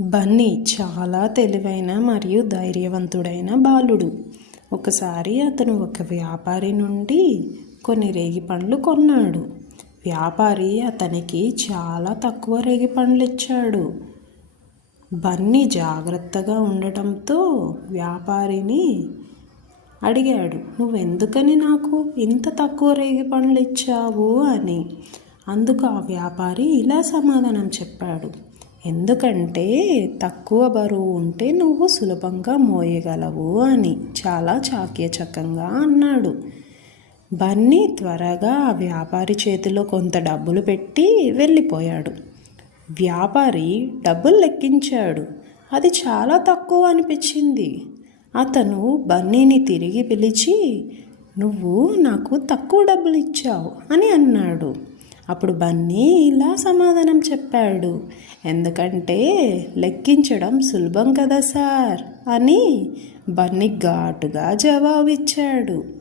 బన్నీ చాలా తెలివైన మరియు ధైర్యవంతుడైన బాలుడు. ఒకసారి అతను ఒక వ్యాపారి నుండి కొన్ని రేగిపండ్లు కొన్నాడు. వ్యాపారి అతనికి చాలా తక్కువ రేగిపండ్లు ఇచ్చాడు. బన్నీ జాగ్రత్తగా ఉండటంతో వ్యాపారిని అడిగాడు, "నువ్వెందుకని నాకు ఇంత తక్కువ రేగిపండ్లు ఇచ్చావు?" అని. అందుకు ఆ వ్యాపారి ఇలా సమాధానం చెప్పాడు, "ఎందుకంటే తక్కువ బరువు ఉంటే నువ్వు సులభంగా మోయగలవు" అని చాలా చాకచక్యంగా అన్నాడు. బన్నీ త్వరగా ఆ వ్యాపారి చేతిలో కొంత డబ్బులు పెట్టి వెళ్ళిపోయాడు. వ్యాపారి డబ్బులు లెక్కించాడు. అది చాలా తక్కువ అనిపించింది. అతను బన్నీని తిరిగి పిలిచి, "నువ్వు నాకు తక్కువ డబ్బులు ఇచ్చావు" అని అన్నాడు. అప్పుడు బన్నీ ఇలా సమాధానం చెప్పాడు, "ఎందుకంటే లెక్కించడం సులభం కదా సార్" అని బన్నీ ఘాటుగా జవాబిచ్చాడు.